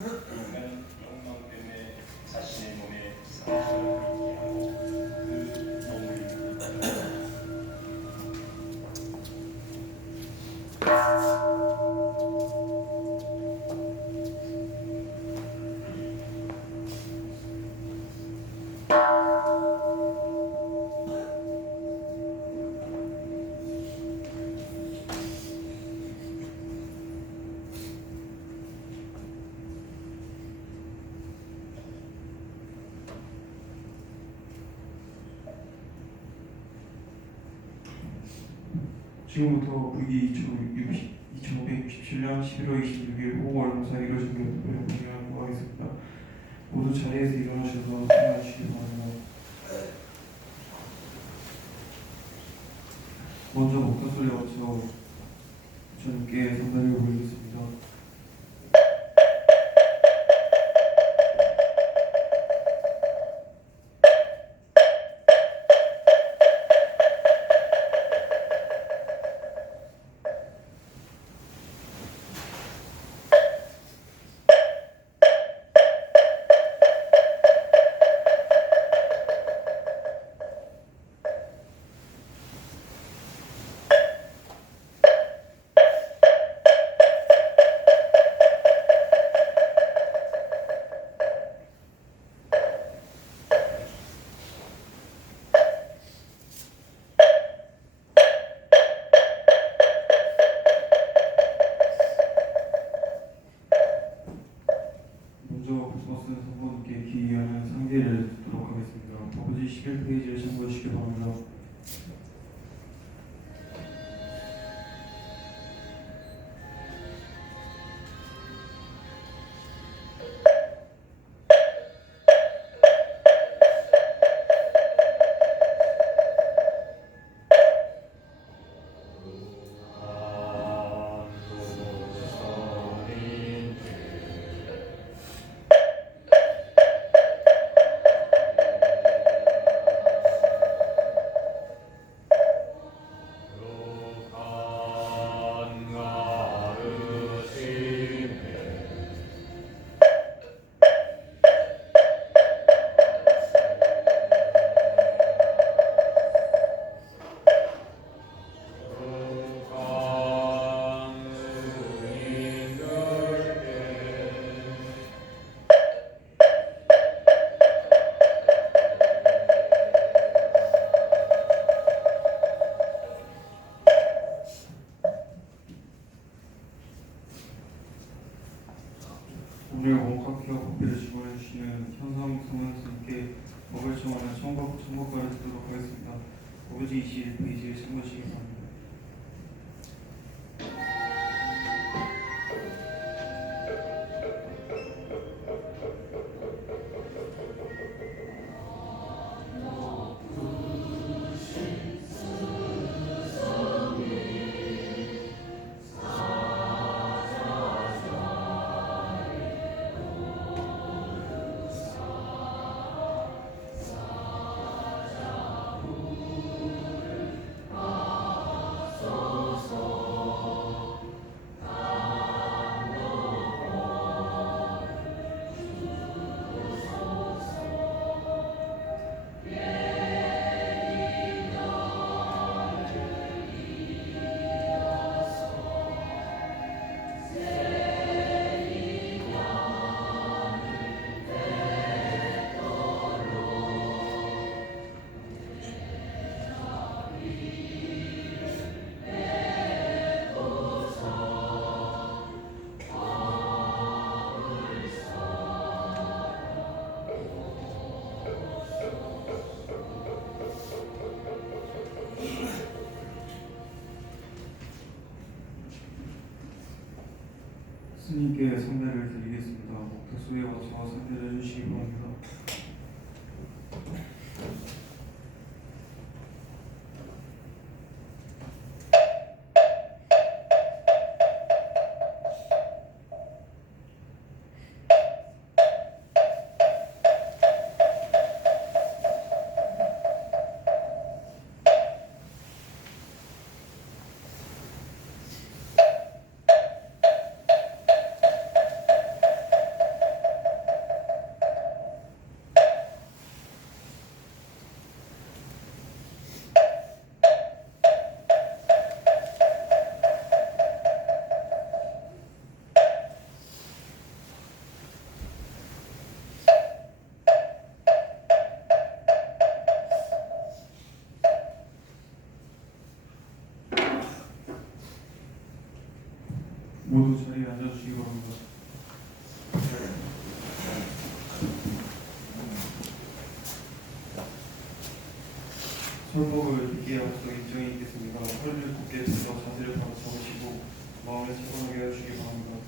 인간은 욕망 때문에 자신의 몸에 상처를 입게 하고 그 몸을 지금부터 국기 2567년 11월 26일 오후 얼마사 이루어진 교회를 공개하도록 하겠습니다. 모두 자리에서 일어나셔서 참여해 주시기 바랍니다. 먼저 목사 소리 어쳐 주님께 선배를 올리겠습니다. 먼저 버스 성분께 기이하는 상계를 듣도록 하겠습니다. 아버지 11페이지를 참고해 주시기 바랍니다. 오늘 원각회와 법비를 지원해 주시는 현상 성원님께 법을 청하는 청법과를 듣도록 하겠습니다. 아버지 21페이지에 참고해 주시기 바랍니다. 스님께 선배를 드리겠습니다. 목탁소에 와서 선배를 해주시기 바랍니다. 설법을 듣기에 앞서 인정이 있겠습니다. 허리를 곧게 들어 자세를 바로 잡으시고 마음을 차분하게 해주시기 바랍니다.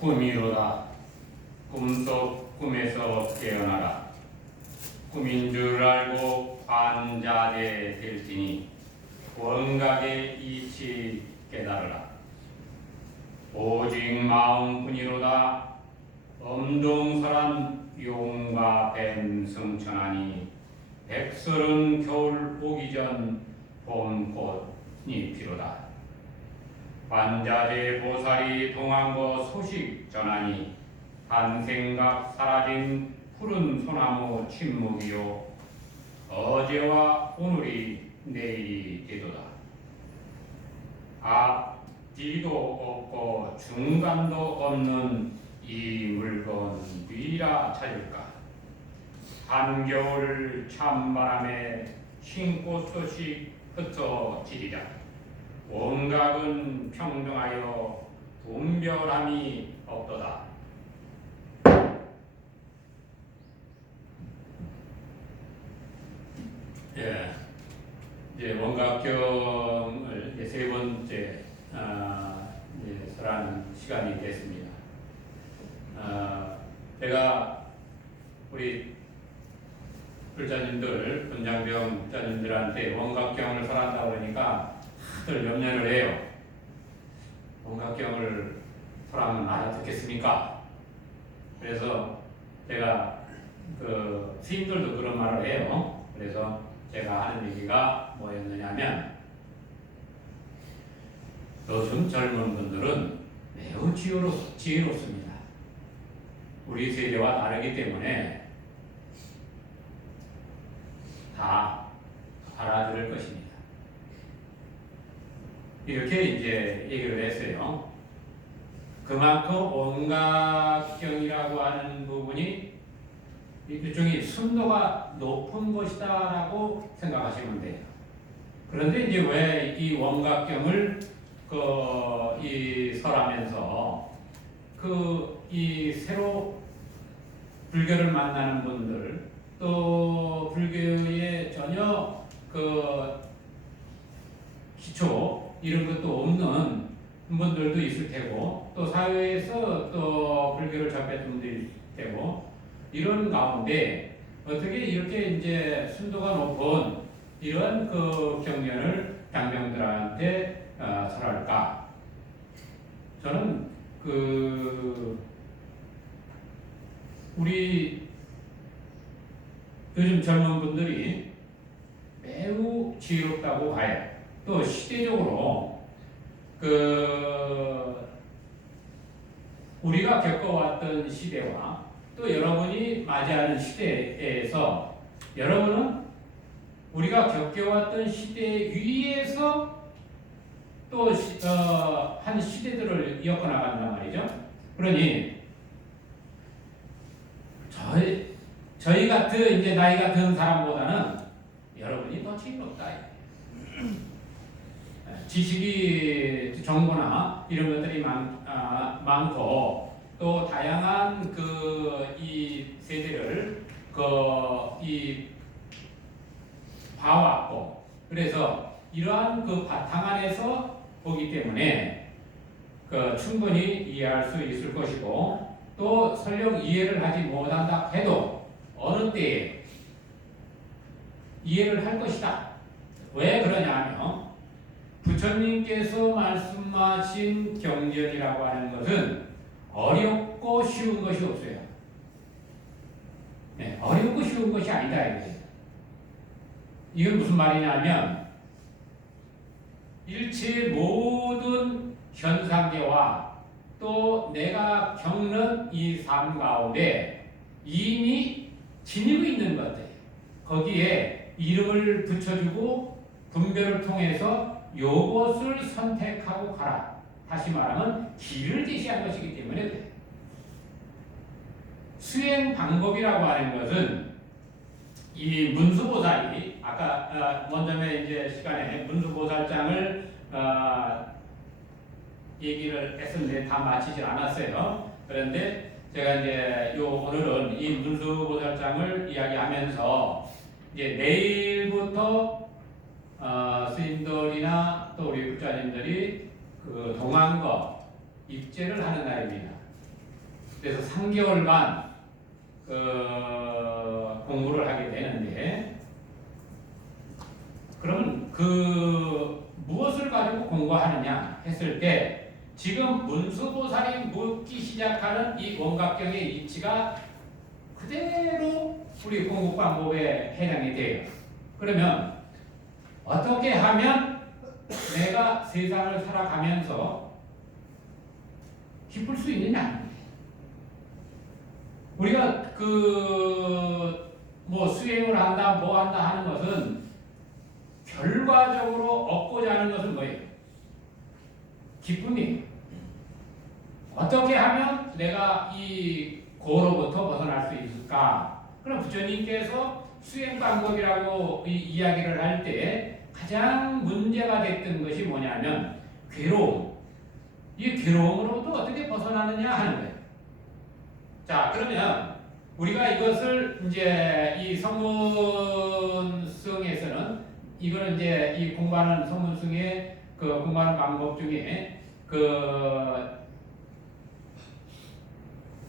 꿈이로다. 꿈속 꿈에서 깨어나라. 꿈인 줄 알고 관자되 될지니 원각의 이치 깨달으라. 오직 마음뿐이로다. 엄동설한 용과 뱀 승천하니 백설은 겨울 오기 전 봄꽃이 피로다. 관자재 보살이 동안거 소식 전하니 한 생각 사라진 푸른 소나무 침묵이요 어제와 오늘이 내일이 되도다. 앞뒤도 없고 중간도 없는 이 물건 위라 찾을까. 한겨울 찬바람에 흰꽃 소식 흩어지리라. 원각은 평등하여 분별함이 없도다. 예, 이제 원각경을 이제 세 번째 이제 설하는 시간이 됐습니다. 제가 우리 불자님들, 분장병 불자님들한테 원각경을 설한다고 그러니까 다들 염려를 해요. 원각경을 설하면 알아듣겠습니까? 그래서 제가 그 스님들도 그런 말을 해요. 그래서 제가 하는 얘기가 뭐였느냐면, 요즘 젊은 분들은 매우 지혜롭습니다. 우리 세대와 다르기 때문에 다 알아들을 것입니다. 이렇게 이제 얘기를 했어요. 그만큼 원각경이라고 하는 부분이 일종의 순도가 높은 것이다라고 생각하시면 돼요. 그런데 이제 왜 이 원각경을 이 설하면서 이 새로 불교를 만나는 분들, 또 불교에 전혀 기초 이런 것도 없는 분들도 있을 테고, 또 사회에서 또 불교를 접했던 분들이 있을 테고, 이런 가운데 어떻게 이렇게 이제 순도가 높은 이런 경연을 장병들한테 설할까? 저는 우리 요즘 젊은 분들이 매우 지혜롭다고 봐요. 또 시대적으로 우리가 겪어왔던 시대와 또 여러분이 맞이하는 시대에서 여러분은 우리가 겪어왔던 시대 위에서 또 한 시대들을 이어나간단 말이죠. 그러니 저희 같은 이제 나이가 든 사람보다는 여러분이 더 지혜롭다. 지식이 정보나 이런 것들이 많고, 또 다양한 이 세대를 봐왔고, 그래서 이러한 바탕 안에서 보기 때문에 충분히 이해할 수 있을 것이고, 또 설령 이해를 하지 못한다 해도 어느 때에 이해를 할 것이다. 왜 그러냐면 부처님께서 말씀하신 경전이라고 하는 것은 어렵고 쉬운 것이 없어요. 네, 어렵고 쉬운 것이 아니다 이거예요. 이건 무슨 말이냐면 일체 모든 현상계와 또 내가 겪는 이 삶 가운데 이미 지니고 있는 것들 거기에 이름을 붙여주고 분별을 통해서 요것을 선택하고 가라. 다시 말하면 길을 제시한 것이기 때문에 그래. 수행 방법이라고 하는 것은 이 문수보살이 아까 먼저 이제 시간에 문수보살장을 얘기를 했었는데 다 마치질 않았어요. 그런데 제가 이제 오늘은 이 문수보살장을 이야기하면서 이제 내일부터 스님들이나 또 우리 부자님들이 그 동안거 입제를 하는 날입니다. 그래서 3개월간 공부를 하게 되는데, 그러면 무엇을 가지고 공부하느냐 했을 때, 지금 문수보살이 묻기 시작하는 이 원각경의 이치가 그대로 우리 공부 방법에 해당이 돼요. 그러면 어떻게 하면 내가 세상을 살아가면서 기쁠 수 있느냐? 우리가 수행을 한다, 뭐 한다 하는 것은 결과적으로 얻고자 하는 것은 뭐예요? 기쁨이에요. 어떻게 하면 내가 이 고로부터 벗어날 수 있을까? 그럼 부처님께서 수행 방법이라고 이야기를 할 때 가장 문제가 됐던 것이 뭐냐면 괴로움. 이 괴로움으로부터 어떻게 벗어나느냐 하는 거예요. 자, 그러면 우리가 이것을 이제 이 성문승에서는 이거는 이제 이 공부하는 성문승의 공부하는 방법 중에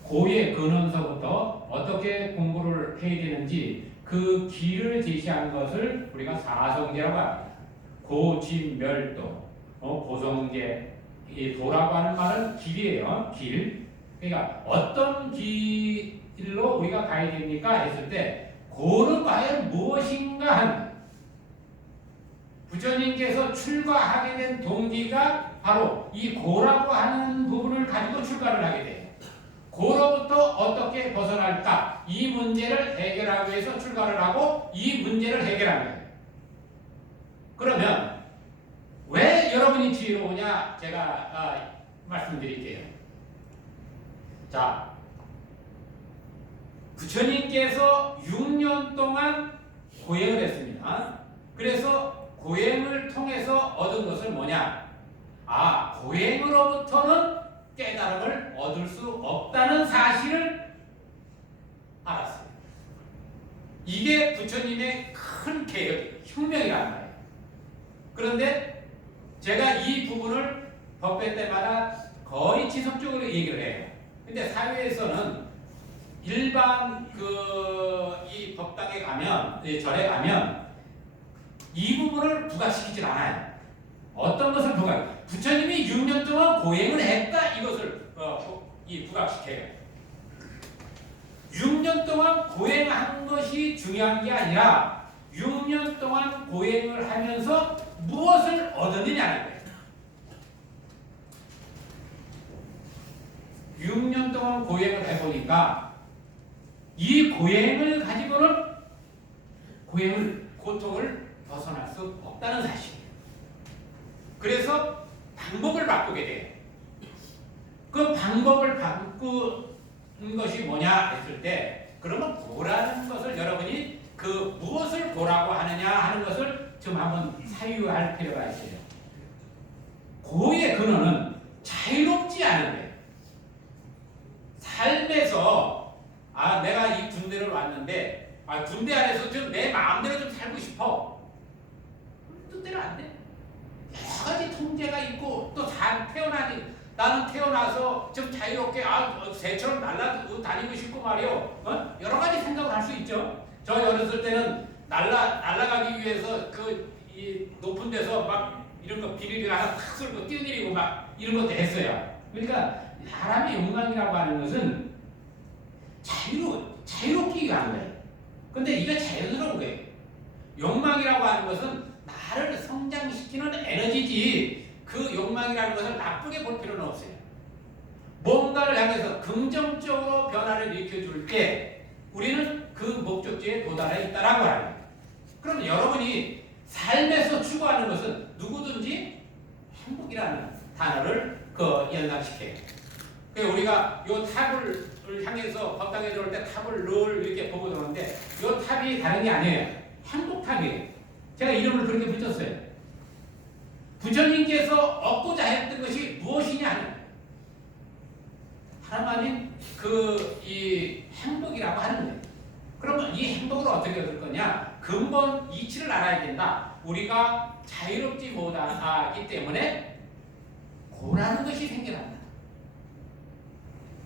고의 근원서부터 어떻게 공부를 해야 되는지 그 길을 제시한 것을 우리가 사성제라고 합니다. 고진멸도, 고성제, 이 도라고 하는 말은 길이에요. 길. 그러니까 어떤 길로 우리가 가야 됩니까? 했을 때 고는 과연 무엇인가 하는 부처님께서 출가하게 된 동기가 바로 이 고라고 하는 부분을 가지고 출가를 하게 돼요. 고로부터 어떻게 벗어날까? 이 문제를 해결하기 위해서 출가를 하고 이 문제를 해결한 거예요. 그러면 왜 여러분이 지혜로우냐? 제가 말씀드릴게요. 자, 부처님께서 6년 동안 고행을 했습니다. 그래서 고행을 통해서 얻은 것은 뭐냐? 고행으로부터는 깨달음을 얻을 수 없다는 사실을 알았어요. 이게 부처님의 큰 개혁, 혁명이란 말이에요. 그런데 제가 이 부분을 법회 때마다 거의 지속적으로 얘기를 해요. 근데 사회에서는 일반 이 법당에 가면, 절에 가면 이 부분을 부각시키질 않아요. 어떤 것을 부처님이 6년 동안 고행을 했다, 이것을 부각시켜요. 6년 동안 고행한 것이 중요한 게 아니라 6년 동안 고행을 하면서 무엇을 얻었느냐는 거예요. 6년 동안 고행을 해보니까 이 고행을 가지고는 고통을 벗어날 수 없다는 사실이에요. 그래서 방법을 바꾸게 돼요. 그 방법을 바꾸는 것이 뭐냐 했을 때, 그러면 고라는 것을 여러분이 무엇을 고라고 하느냐 하는 것을 좀 한번 사유할 필요가 있어요. 고의 근원은 자유롭지 않은 거예요. 삶에서 내가 이 군대를 왔는데 군대 안에서 좀 내 마음대로 좀 살고 싶어. 뜻대로 안 돼. 여러 가지 문제가 있고 또 태어나지 나는 태어나서 좀 자유롭게 새처럼 날아다니고 싶고 말이요. 여러 가지 생각을 할 수 있죠. 저 어렸을 때는 날아가기 위해서 이 높은 데서 막 이런 거 비닐이 하나 탁 쓸고 뛰어내리고 막 이런 것도 했어요. 그러니까 사람의 욕망이라고 하는 것은 자유롭게 가는 거예요. 근데 이게 자연스러운 거예요. 욕망이라고 하는 것은 나를 성장시키는 에너지지 그 욕망이라는 것을 나쁘게 볼 필요는 없어요. 뭔가를 향해서 긍정적으로 변화를 일으켜줄 때 우리는 그 목적지에 도달해 있다라고 하는 거예요. 그럼 여러분이 삶에서 추구하는 것은 누구든지 행복이라는 단어를 연상시켜요. 그래서 우리가 요 탑을 향해서 법당에 들어올 때 탑을 늘 이렇게 보고 들어오는데 요 탑이 다른 게 아니에요. 행복탑이에요. 제가 이름을 그렇게 붙였어요. 부처님께서 얻고자 했던 것이 무엇이냐 하는 거예요. 하나님 이 행복이라고 하는 거예요. 그러면 이 행복을 어떻게 얻을 거냐? 근본 이치를 알아야 된다. 우리가 자유롭지 못하기 때문에 고라는 것이 생겨난다.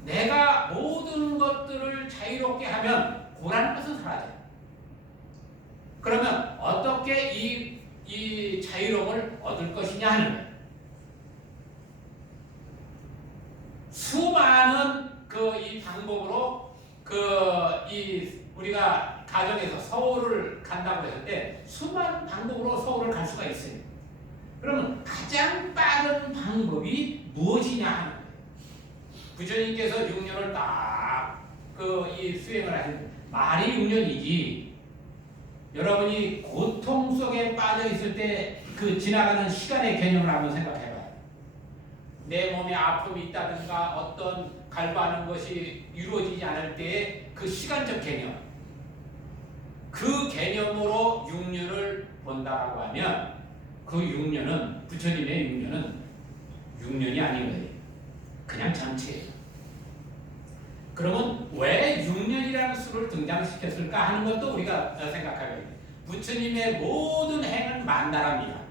내가 모든 것들을 자유롭게 하면 고라는 것은 사라져요. 그러면 어떻게 이 자유로움을 얻을 것이냐 하는 거예요. 수많은 이 방법으로 우리가 가정에서 서울을 간다고 했을 때 수많은 방법으로 서울을 갈 수가 있어요. 그러면 가장 빠른 방법이 무엇이냐 하는 거예요. 부처님께서 6년을 딱 수행을 하신 말이 6년이지. 여러분이 고통 속에 빠져 있을 때 지나가는 시간의 개념을 한번 생각해봐요. 내 몸에 아픔이 있다든가 어떤 갈구하는 것이 이루어지지 않을 때의 그 시간적 개념, 그 개념으로 6년을 본다라고 하면 그 6년은 부처님의 6년은 6년이 아닌 거예요. 그냥 전체예요. 그러면 왜 6년이라는 수를 등장시켰을까 하는 것도 우리가 생각하게 됩니다. 부처님의 모든 행은 만다랍니다.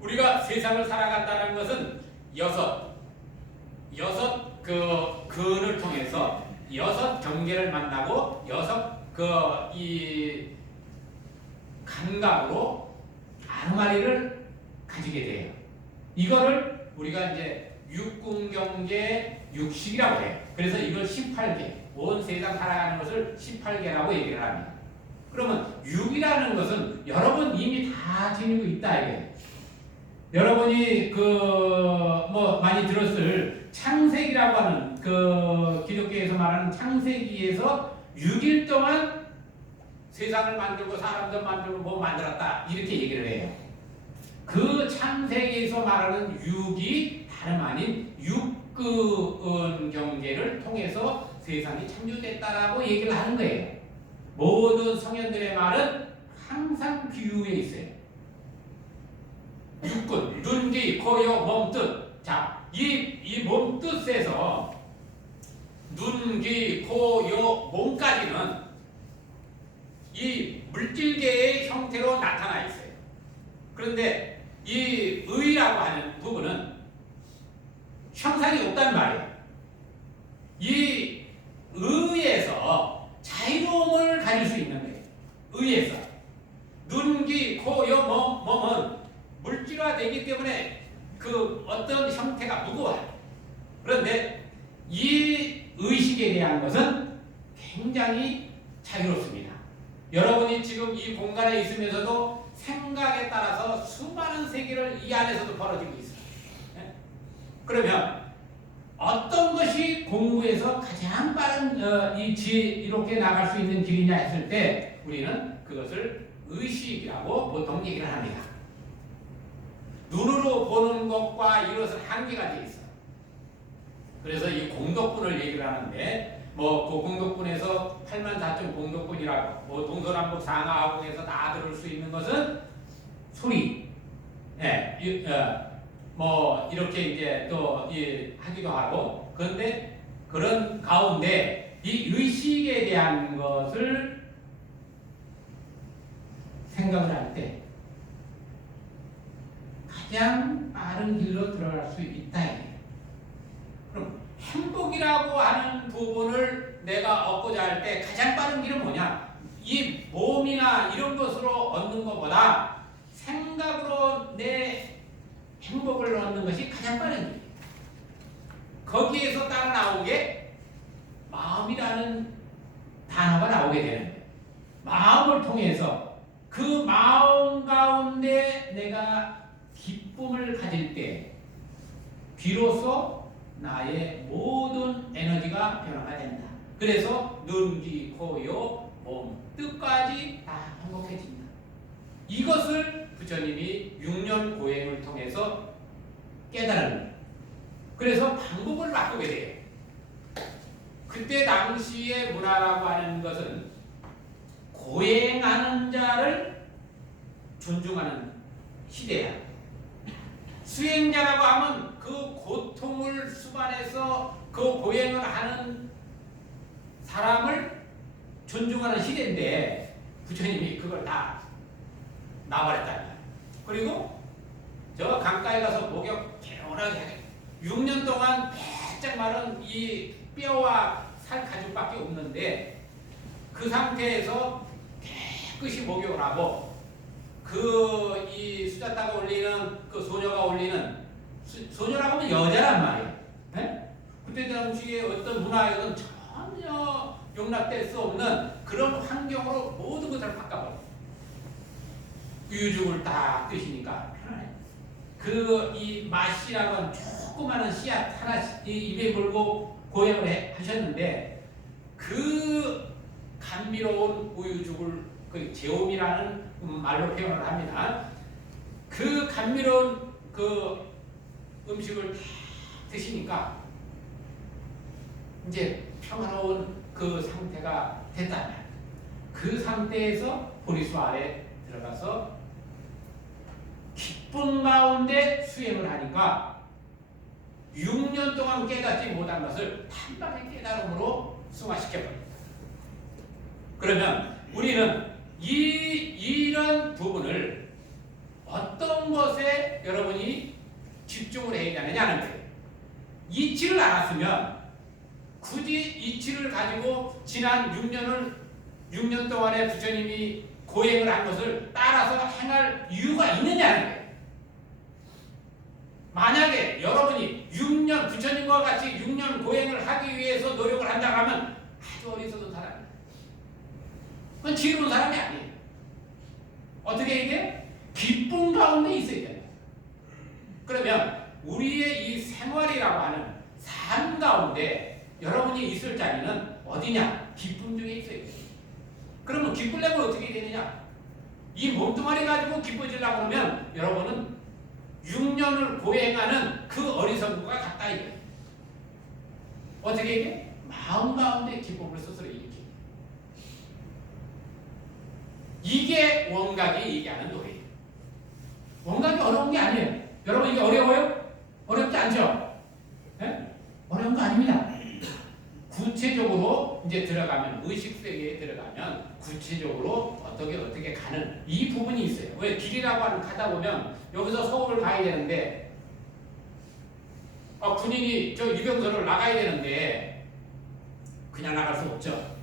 우리가 세상을 살아간다는 것은 여섯 근을 통해서 6 경계를 만나고 6 이 감각으로 아노마리를 가지게 돼요. 이거를 우리가 이제 육궁경계 육식이라고 해요. 그래서 이걸 18개, 온 세상 살아가는 것을 18개라고 얘기를 합니다. 그러면 육이라는 것은 여러분 이미 다 지니고 있다 이게. 여러분이 많이 들었을 창세기라고 하는 기독교에서 말하는 창세기에서 6일 동안 세상을 만들고 사람들 만들고 만들었다 이렇게 얘기를 해요. 그 창세기에서 말하는 6이 다름 아닌 육근 경계를 통해서 세상이 창조됐다라고 얘기를 하는 거예요. 모든 성현들의 말은 항상 비유에 있어요. 육근, 눈, 귀, 코, 여, 몸, 뜻. 자, 이 몸 뜻에서 눈, 귀, 코, 여, 몸까지는 이 물질계의 형태로 나타나 있어요. 그런데 이 의라고 하는 부분은 형상이 없단 말이에요. 이 의에서 자유로움을 가질 수 있는 거예요. 의에서. 눈, 귀, 코, 여, 몸은 물질화되기 때문에 어떤 형태가 무거워요. 그런데 이 의식에 대한 것은 굉장히 자유롭습니다. 여러분이 지금 이 공간에 있으면서도 생각에 따라서 수많은 세계를 이 안에서도 벌어지고 있어요. 그러면 어떤 것이 공부에서 가장 빠른 이롭게 나갈 수 있는 길이냐 했을 때 우리는 그것을 의식이라고 보통 얘기를 합니다. 눈으로 보는 것과 이것은 한계가 되어 있어. 그래서 이 공덕분을 얘기를 하는데 그 공덕분에서 84점 공덕분이라고 동서남북 상하하공에서 다 들을 수 있는 것은 소리, 이렇게 이제 또 하기도 하고. 그런데 그런 가운데 이 의식에 대한 것을 생각을 할 때 가장 빠른 길로 들어갈 수 있다. 이게. 그럼 행복이라고 하는 부분을 내가 얻고자 할 때 가장 빠른 길은 뭐냐? 이 몸이나 이런 것으로 얻는 것보다 생각으로 내 행복을 얻는 것이 가장 빠른 길. 거기에서 따라 나오게 마음이라는 단어가 나오게 되는 거예요. 마음을 통해서 그 마음 가운데 내가 기쁨을 가질 때 비로소 나의 모든 에너지가 변화가 된다. 그래서 눈, 귀, 코, 요, 몸, 뜻까지 다 행복해진다. 이것을 부처님이 6년 고행을 통해서 깨달은 거예요. 그래서 방법을 바꾸게 돼요. 그때 당시의 문화라고 하는 것은 고행하는 자를 존중하는 시대야. 수행자라고 하면 그 고통을 수반해서 그 고행을 하는 사람을 존중하는 시대인데 부처님이 그걸 다 놔버렸다. 그리고 저 강가에 가서 목욕 개운하게 하게 6년 동안 바짝 마른 이 뼈와 살 가죽밖에 없는데 그 상태에서 깨끗이 목욕을 하고 그 이 수자타가 올리는 그 소녀가 올리는 소녀라고 하면 여자란 말이에요. 네? 그때 당시에 어떤 문화에서는 전혀 용납될 수 없는 그런 환경으로 모든 것을 바꿔버려요. 유죽을 딱 드시니까 편안해. 그 이 맛이라고 하는 조그마한 씨앗 하나씩 입에 물고 고행을 하셨는데 그 감미로운 우유죽을 그 제옴이라는 말로 표현을 합니다. 그 감미로운 그 음식을 다 드시니까 이제 평화로운 그 상태가 됐다면 그 상태에서 보리수 아래 들어가서 기쁨 가운데 수행을 하니까 6년 동안 깨닫지 못한 것을 단박에 깨달음으로 승화시켜버립니다. 그러면 우리는 이런 부분을 어떤 것에 여러분이 집중을 해야 되느냐는 거예요. 이치를 알았으면 굳이 이치를 가지고 지난 6년 동안에 부처님이 고행을 한 것을 따라서 행할 이유가 있느냐는 거예요. 만약에 여러분이 6년 부처님과 같이 6년 고행을 하기 위해서 노력을 한다고 하면 아주 어리석은 사람이에요. 그건 지혜로운 사람이 아니에요. 어떻게 이게? 기쁨 가운데 있어야 돼요. 그러면 우리의 이 생활이라고 하는 삶 가운데 여러분이 있을 자리는 어디냐? 기쁨 중에 있어야 돼요. 그러면 기쁘려면 어떻게 되느냐? 이 몸뚱아리 가지고 기뻐지려고 하면 여러분은 6년을 고행하는 그 어리석음과 같다 이거예요. 어떻게 이게? 마음 가운데 기쁨을 스스로 일으키는 이게 원각이 얘기하는 노래예요. 원각이 어려운 게 아니에요. 여러분 이게 어려워요? 어렵지 않죠? 네? 어려운 거 아닙니다. 구체적으로 이제 들어가면 의식 세계에 들어가면 구체적으로 어떻게 가는 이 부분이 있어요. 왜 길이라고 하는 가다 보면 여기서 서울을 가야 되는데 군인이 저 유병선을 나가야 되는데 그냥 나갈 수 없죠.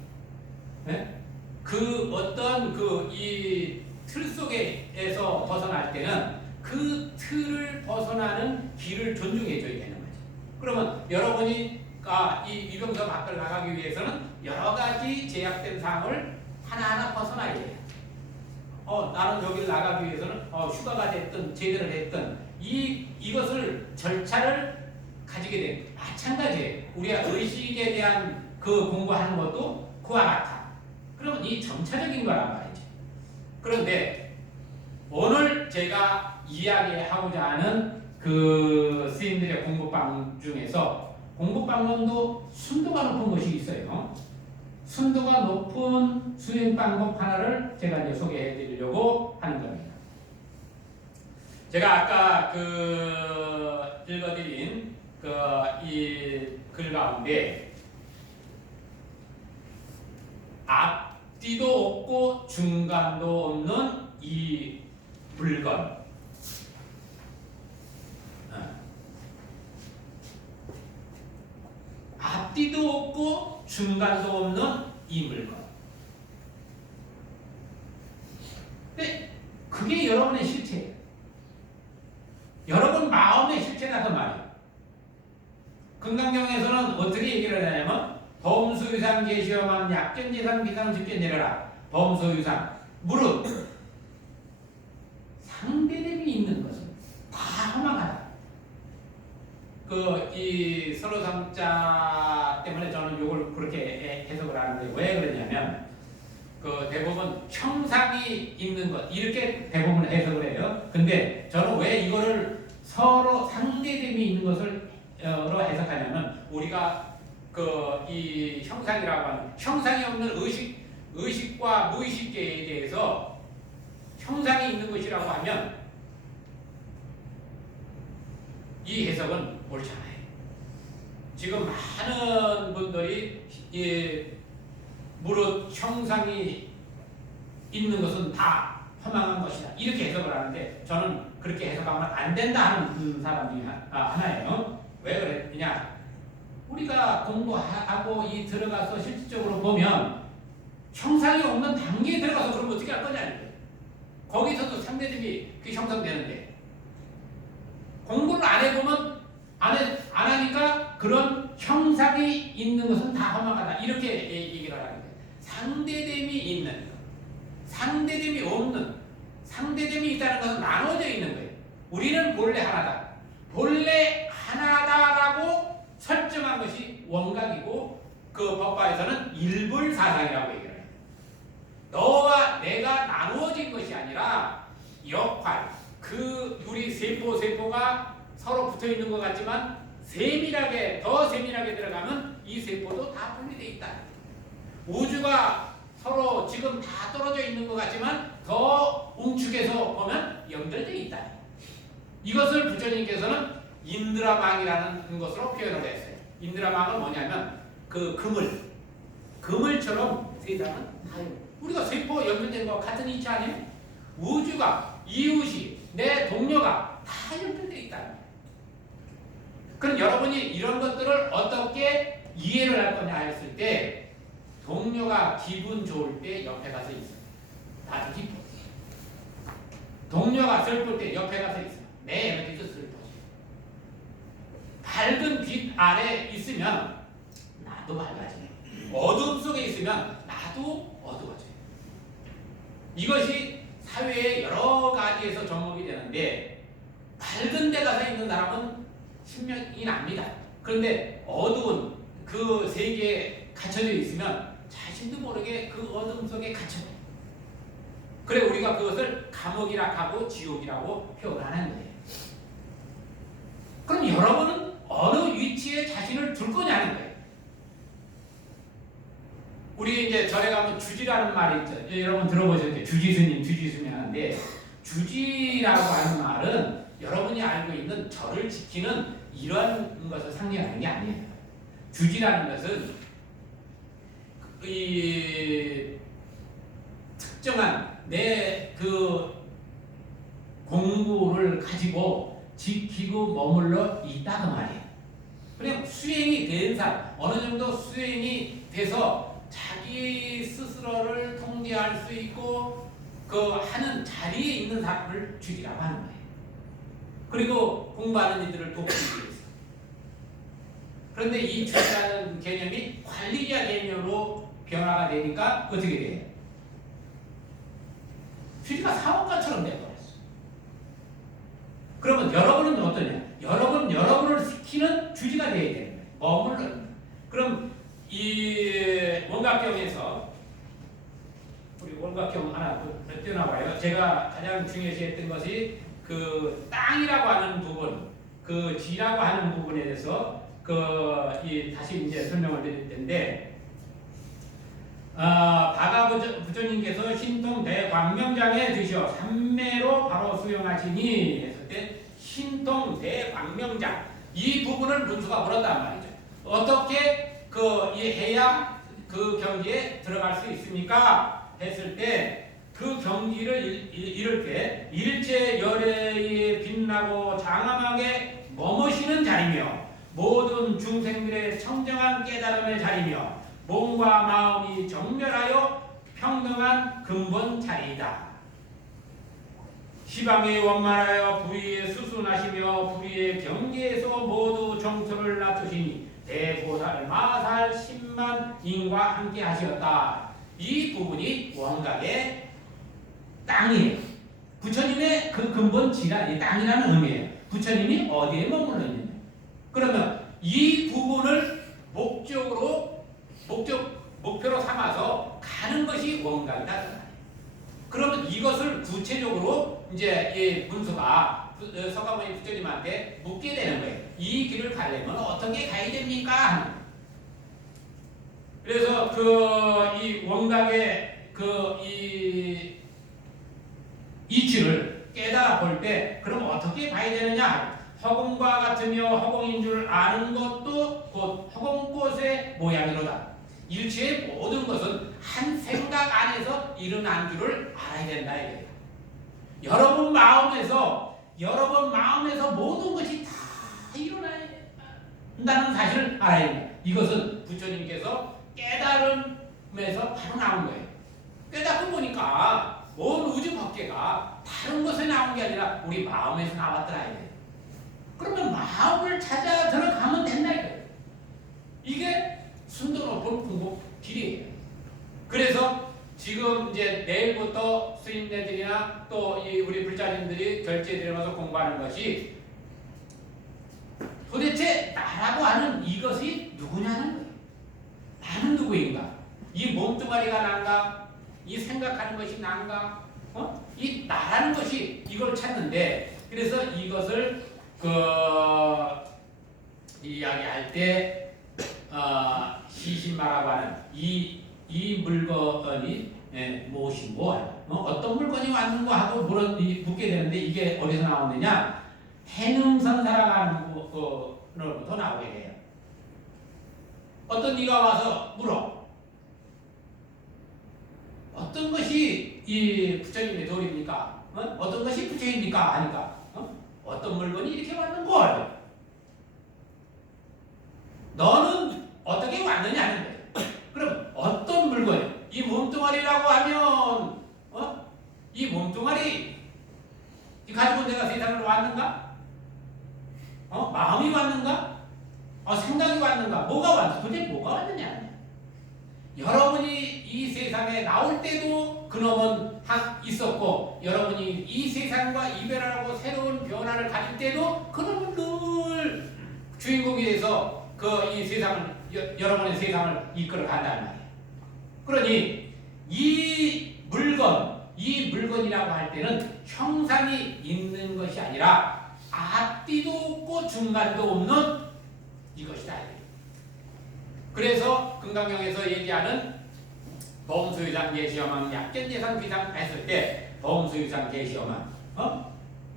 네? 그 어떤 그 이 틀 속에서 벗어날 때는 그 틀을 벗어나는 길을 존중해 줘야 되는 거죠. 그러면 여러분이 이 유병선 밖을 나가기 위해서는 여러 가지 제약된 사항을 하나하나 벗어나야 돼요. 나는 여기를 나가기 위해서는 휴가가 됐든 제대를 했든 이것을 절차를 가지게 돼. 마찬가지예요. 우리가 의식에 대한 그 공부하는 것도 그와 같아. 그러면 이 점차적인 거란 말이지. 그런데 오늘 제가 이야기하고자 하는 그 스님들의 공부방 중에서 공부방법도 순도가 높은 것이 있어요. 순도가 높은 수행 방법 하나를 제가 이제 소개해 드리려고 하는 겁니다. 제가 아까 읽어드린 이 글 가운데 앞뒤도 없고 중간도 없는 이 물건 앞뒤도 없고 중간도 없는 이 물건. 근데 그게 여러분의 실체예요. 여러분 마음의 실체다 그 말이에요. 금강경에서는 어떻게 얘기를 하냐면 범수유상 계시어만 약견지상 비상직견 내려라. 범수유상 무릇 상대됨이 있는 것은 다 허망하다. 이 서로상자 때문에 저는 이걸 그렇게 해석을 하는데 왜 그러냐면 대부분 형상이 있는 것 이렇게 대부분 해석을 해요. 근데 저는 왜 이거를 서로 상대됨이 있는 것을 해석하냐면 우리가 이 형상이라고 하는 형상이 없는 의식과 무의식계에 대해서 형상이 있는 것이라고 하면 이 해석은 옳지 않아요. 지금 많은 분들이 무릇 형상이 있는 것은 다 허망한 것이다 이렇게 해석을 하는데 저는 그렇게 해석하면 안 된다 하는 사람 중에 하나예요. 왜 그랬느냐? 우리가 공부하고 들어가서 실질적으로 보면 형상이 없는 단계에 들어가서 그러면 어떻게 할 거냐 이거예요. 거기서도 상대점이 형성되는데 공부를 안 해보면 안 하니까 그런 형상이 있는 것은 다 허망하다 이렇게 얘기를 하는 거예요. 상대됨이 있는 것, 상대됨이 없는, 상대됨이 있다는 것은 나눠져 있는 거예요. 우리는 본래 하나다. 본래 하나다라고 설정한 것이 원각이고 그 법화에서는 일불사상이라고 얘기를 해요. 너와 내가 나누어진 것이 아니라 역할, 우리 세포가 서로 붙어 있는 것 같지만 더 세밀하게 들어가면 이 세포도 다 분리되어 있다. 우주가 서로 지금 다 떨어져 있는 것 같지만 더 웅축해서 보면 연결되어 있다. 이것을 부처님께서는 인드라망이라는 것으로 표현을 했어요. 인드라망은 뭐냐면 그물처럼 세상은 다요. 우리가 세포 연결된 것 같은 이치 아니에요? 우주가, 이웃이, 내 동료가 다 연결되어 있다. 그럼 여러분이 이런 것들을 어떻게 이해를 할 거냐 했을 때 동료가 기분 좋을 때 옆에 가서 있어. 나도 기뻐. 동료가 슬플 때 옆에 가서 있어. 내 에너지도 슬퍼. 밝은 빛 아래 있으면 나도 밝아지네. 어둠 속에 있으면 나도 어두워져. 이것이 사회의 여러 가지에서 접목이 되는데 밝은 데 가서 있는 사람은 신명이 납니다. 그런데 어두운 그 세계에 갇혀져 있으면 자신도 모르게 그 어둠 속에 갇혀요. 그래 우리가 그것을 감옥이라고 하고 지옥이라고 표현하는 거예요. 그럼 여러분은 어느 위치에 자신을 둘 거냐는 거예요. 우리 이제 절에 가면 주지라는 말이 있죠. 여러분 들어보셨죠? 주지스님 하는데 주지라고 하는 말은 여러분이 알고 있는 절을 지키는 이런 것을 상징하는 게 아니에요. 주지라는 것은 이 특정한 내 공부를 가지고 지키고 머물러 있다 그 말이에요. 그냥 수행이 된 사람, 어느 정도 수행이 돼서 자기 스스로를 통제할 수 있고 하는 자리에 있는 사람을 주지라고 하는 거예요. 그리고 공부하는 이들을 돕기 위해서. 그런데 이 주지라는 개념이 관리자 개념으로 변화가 되니까 어떻게 돼요? 주지가 사업가처럼 돼버렸어. 그러면 여러분은 어떠냐? 여러분을 시키는 주지가 돼야 되는 거예요. 머물러. 그럼 이 원각경에서 우리 원각경 하나 띄워놔봐요. 제가 가장 중요시했던 것이 그 땅이라고 하는 부분, 그 지라고 하는 부분에 대해서 다시 이제 설명을 드릴 텐데, 바가 부처님께서 신통 대광명장에 드셔 삼매로 바로 수용하시니 했을 때 신통 대광명장 이 부분을 문수가 물었단 말이죠. 어떻게 해야 그 경지에 들어갈 수 있습니까? 했을 때 그 경지를 이룰 때 일체 열애에 빛나고 장엄하게 머무시는 자리며 모든 중생들의 청정한 깨달음의 자리며 몸과 마음이 정멸하여 평등한 근본 자리이다. 시방에 원만하여 불의에 수순하시며 불의의 경계에서 모두 정토를 낮추시니 대보살 마살 10만 인과 함께 하시었다. 이 부분이 원각의 땅이에요. 부처님의 그 근본 지라 땅이라는 의미예요. 부처님이 어디에 머물러 있느냐. 그러면 이 부분을 목표로 삼아서 가는 것이 원각이다. 그러면 이것을 구체적으로 이제 이 문수가 서가모니 부처님한테 묻게 되는 거예요. 이 길을 가려면 어떻게 가야 됩니까? 그래서 이 원각의 이 이치를 깨달아 볼 때 그럼 어떻게 봐야 되느냐? 허공과 같으며 허공인 줄 아는 것도 곧 허공꽃의 모양이로다. 일체의 모든 것은 한 생각 안에서 일어난 줄을 알아야 된다 이거예요. 여러분 마음에서 모든 것이 다 일어난다는 사실을 알아야 된다. 이것은 부처님께서 깨달음에서 바로 나온 거예요. 깨닫고 보니까 온 우주 법계가 다른 곳에 나온 게 아니라 우리 마음에서 나왔더라 이거예요. 그러면 마음을 찾아 들어가면 된다 이거예요. 이게 순도높은 공부 길이에요. 그래서 지금 이제 내일부터 스님네들이나 또 우리 불자님들이 결제에 들어가서 공부하는 것이 도대체 나라고 하는 이것이 누구냐는 거예요. 나는 누구인가? 이 몸뚱아리가 난가? 이 생각하는 것이 난가? 이 나라는 것이 이걸 찾는데, 그래서 이것을 이야기할 때 시신마라고 하는 이 물건이 무엇이고 어떤 물건이 왔는고 하고 묻게 되는데 이게 어디서 나오느냐? 해능선사라고 하는 것으로부터 나오게 돼요. 어떤 이가 와서 물어. 어떤 것이 이 부처님의 도리입니까? 어떤 것이 부처입니까? 하니까 어떤 물건이 이렇게 왔는걸? 너는 어떻게 왔느냐는 거예요. 그럼 어떤 물건이? 이 몸뚱아리라고 하면 이 몸뚱아리 가지고 내가 세상을 왔는가? 마음이 왔는가? 생각이 왔는가? 뭐가 왔는가? 도대체 뭐가 왔느냐? 여러분이 이 세상에 나올 때도 그놈은 있었고, 여러분이 이 세상과 이별하고 새로운 변화를 가질 때도 그놈은 늘 주인공이 돼서 이 세상을, 여러분의 세상을 이끌어 간다는 말이에요. 그러니 이 물건이라고 할 때는 형상이 있는 것이 아니라 앞뒤도 없고 중간도 없는 이것이다. 그래서 금강경에서 얘기하는 범수유상 계시어망 약견예상 비상 했을 때 범수유상 계시어망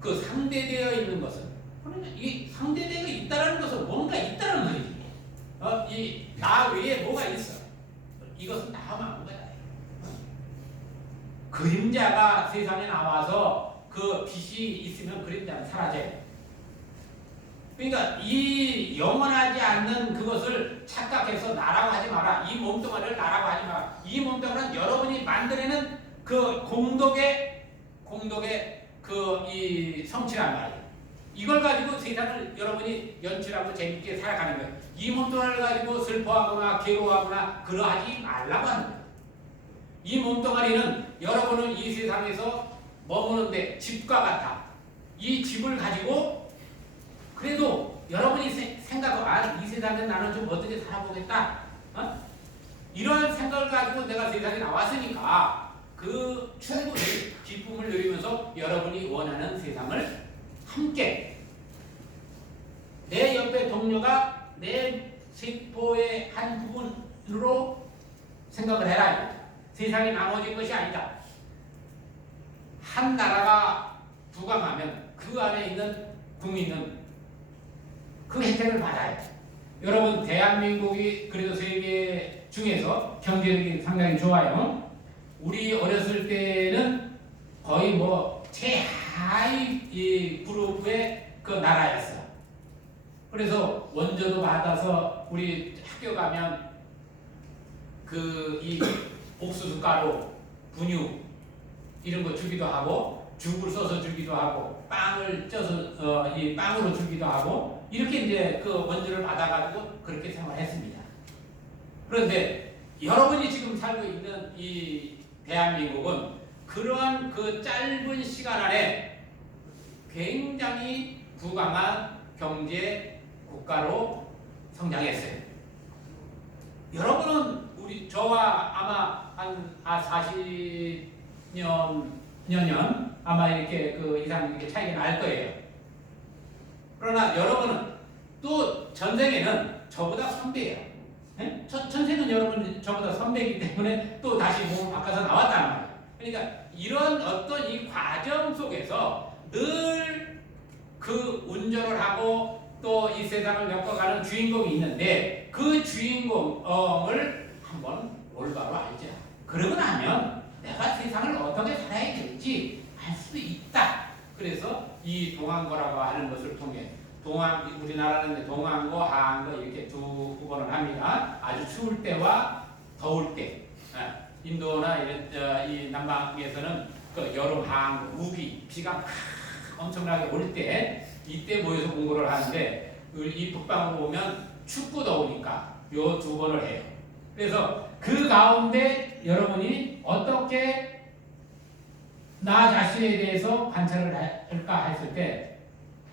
그 상대되어 있는 것은, 그러면 이 상대되어 있다는 것은 뭔가 있다는 거지. 이 나 외에 뭐가 있어. 이것은 나만 한 거야. 그림자가 세상에 나와서 그 빛이 있으면 그림자는 사라져요. 그러니까 이 영원하지 않는 그것을 착각해서 나라고 하지 마라. 이 몸뚱아리를 나라고 하지 마라. 이 몸뚱아리는 여러분이 만들어내는 그 공덕의 이 성취란 말이에요. 이걸 가지고 세상을 여러분이 연출하고 재밌게 살아가는 거예요. 이 몸뚱아리를 가지고 슬퍼하거나 괴로워하거나 그러하지 말라고 하는 거예요. 이 몸뚱아리는 여러분은 이 세상에서 머무는데 집과 같아. 이 집을 가지고 그래도 여러분이 생각하고 이 세상에 나는 좀 어떻게 살아보겠다. 이러한 생각을 가지고 내가 세상에 나왔으니까 그 충분히 기쁨을 누리면서 여러분이 원하는 세상을 함께, 내 옆에 동료가 내 세포의 한 부분으로 생각을 해라. 세상이 나눠진 것이 아니다. 한 나라가 부강하면 그 안에 있는 국민은 그 혜택을 받아요. 여러분, 대한민국이 그래도 세계 중에서 경제력이 상당히 좋아요. 우리 어렸을 때는 거의 최하위 이 그룹의 그 나라였어요. 그래서 원조도 받아서 우리 학교 가면 그 이 옥수수 가루, 분유 이런 거 주기도 하고 죽을 써서 주기도 하고 빵을 쪄서 이 빵으로 주기도 하고 이렇게 이제 그 원조를 받아가지고 그렇게 생활했습니다. 그런데 여러분이 지금 살고 있는 이 대한민국은 그러한 그 짧은 시간 안에 굉장히 부강한 경제 국가로 성장했어요. 여러분은 저와 아마 한 40년 아마 이렇게 그 이상 이렇게 차이가 날 거예요. 그러나 여러분은 또 전생에는 저보다 선배예요. 네? 전생은 여러분 저보다 선배이기 때문에 또 다시 몸을 바꿔서 나왔단 말이에요. 그러니까 이런 어떤 이 과정 속에서 늘 그 운전을 하고 또 이 세상을 겪어가는 주인공이 있는데 그 주인공을 한번 올바로 알자. 그러고 나면 내가 세상을 어떻게 살아야 될지 알 수 있다. 그래서 이 동안고라고 하는 것을 통해 우리나라는 동안고, 하안고 이렇게 두 구분을 합니다. 아주 추울 때와 더울 때. 인도나 이런 이 남방에서는 그 여름 하안고, 우기, 비가 엄청나게 올 때 이때 모여서 공부를 하는데 이 북방으로 보면 춥고 더우니까 요 두 번을 해요. 그래서 그 가운데 여러분이 어떻게 나 자신에 대해서 관찰을 할까 했을 때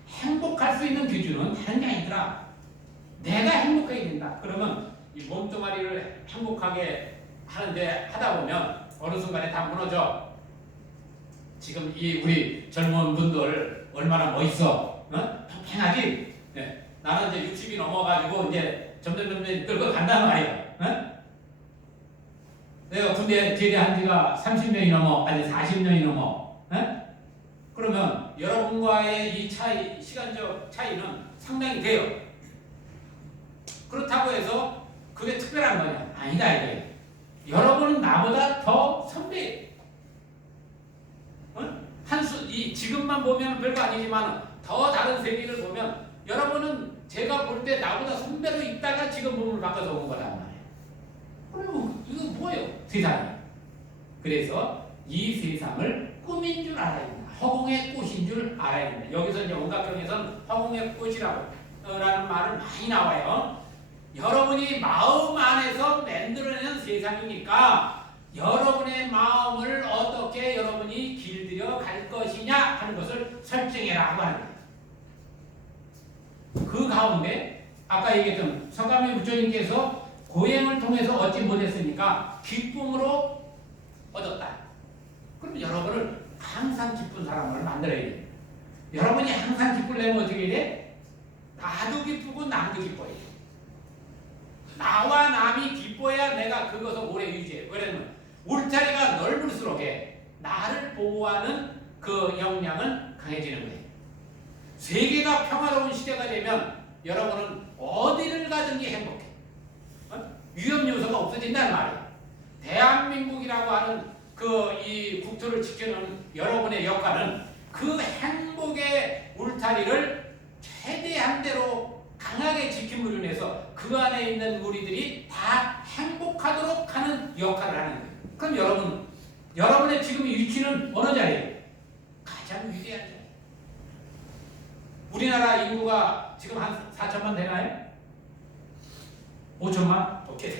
행복할 수 있는 기준은 다른 게 아니더라. 내가 행복해야 된다. 그러면 이 몸뚱아리를 행복하게 하는데 하다 보면 어느 순간에 다 무너져. 지금 이 우리 젊은 분들 얼마나 멋있어, 팽팽하지? 네. 나는 이제 60이 넘어가지고 이제 점점 늙어 간다는 말이야. 내가 군대 제대한 지가 30년이 넘어, 아니 40년이 넘어. 그러면 여러분과의 이 차이, 시간적 차이는 상당히 돼요. 그렇다고 해서 그게 특별한 거냐? 아니다 이거예요. 여러분은 나보다 더 선배. 지금만 보면 별거 아니지만 더 다른 세계를 보면 여러분은 제가 볼 때 나보다 선배로 있다가 지금 몸을 바꿔서 온 거란 말이에요. 그러면 이거 뭐예요? 세상이. 그래서 이 세상을 꿈인 줄 알아야 된다. 허공의 꽃인 줄 알아야 된다. 여기서 이제 원각경에서는 허공의 꽃이라고 라는 말을 많이 나와요. 여러분이 마음 안에서 만들어내는 세상이니까 여러분의 마음을 어떻게 여러분이 길들여 갈 것이냐 하는 것을 설정해라고 하는 거예요. 그 가운데 아까 얘기했던 성감의 부처님께서 고행을 통해서 얻지 못했으니까 기쁨으로 얻었다. 그럼 여러분을 항상 기쁜 사람을 만들어야 돼요. 여러분이 항상 기쁘려면 어떻게 해야 돼? 나도 기쁘고 남도 기뻐야 돼. 나와 남이 기뻐야 내가 그것을 오래 유지해. 왜냐면 울타리가 넓을수록 나를 보호하는 그 역량은 강해지는 거예요. 세계가 평화로운 시대가 되면 여러분은 어디를 가든지 행복해. 위험 요소가 없어진다는 말이에요. 대한민국이라고 하는 그 이 국토를 지키는 여러분의 역할은 그 행복의 울타리를 최대한 대로 강하게 지킴으로 인해서 그 안에 있는 우리들이 다 행복하도록 하는 역할을 하는 거예요. 그럼 여러분의 지금 위치는 어느 자리예요? 가장 위대한 자리. 우리나라 인구가 지금 한 4천만 되나요? 5천만? 오케이.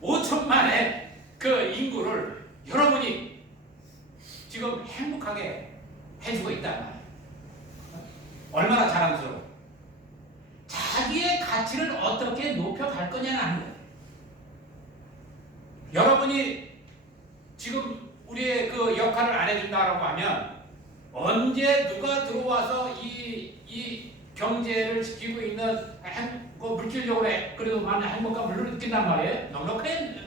5천만의 그 인구를 여러분이 지금 행복하게 해주고 있단 말이에요. 얼마나 자랑스러워. 자기의 가치를 어떻게 높여갈 거냐는 하는 거예요. 여러분이 지금 우리의 그 역할을 안 해준다라고 하면 언제 누가 들어와서 이 경제를 지키고 있는 물질적으로 그래도 많은 행복감을 느낀단 말이에요. 넉넉한